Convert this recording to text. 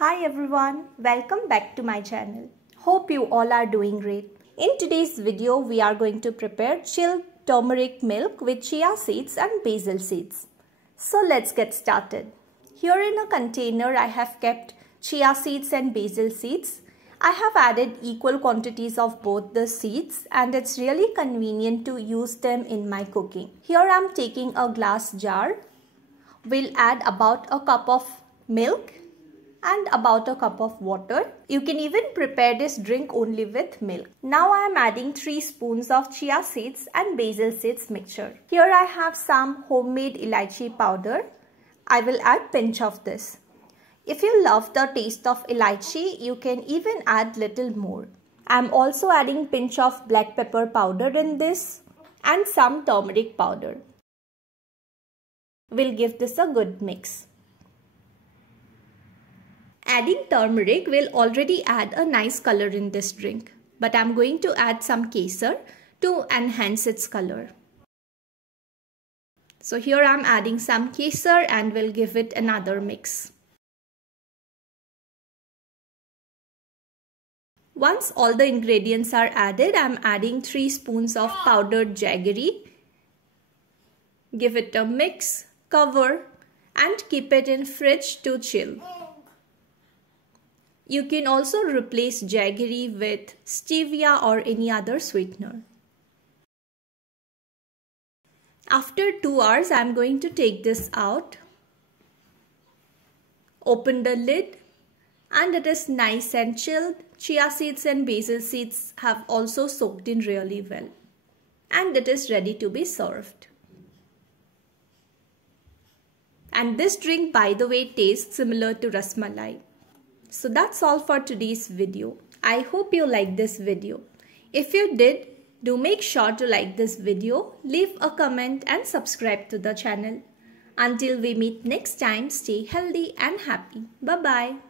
Hi everyone, welcome back to my channel. Hope you all are doing great. In today's video, we are going to prepare chilled turmeric milk with chia seeds and basil seeds. So let's get started. Here in a container, I have kept chia seeds and basil seeds. I have added equal quantities of both the seeds and it's really convenient to use them in my cooking. Here I am taking a glass jar. We'll add about a cup of milk and about a cup of water. You can even prepare this drink only with milk. Now I am adding 3 spoons of chia seeds and basil seeds mixture. Here I have some homemade elaichi powder. I will add pinch of this. If you love the taste of elaichi, you can even add little more. I am also adding pinch of black pepper powder in this and some turmeric powder. We'll give this a good mix. Adding turmeric will already add a nice color in this drink, but I'm going to add some kesar to enhance its color. So here I'm adding some kesar and will give it another mix. Once all the ingredients are added, I'm adding 3 spoons of powdered jaggery. Give it a mix, cover and keep it in fridge to chill. You can also replace jaggery with stevia or any other sweetener. After 2 hours, I am going to take this out. Open the lid and it is nice and chilled. Chia seeds and basil seeds have also soaked in really well. And it is ready to be served. And this drink, by the way, tastes similar to rasmalai. So that's all for today's video. I hope you liked this video. If you did, do make sure to like this video, leave a comment and subscribe to the channel. Until we meet next time, stay healthy and happy. Bye-bye.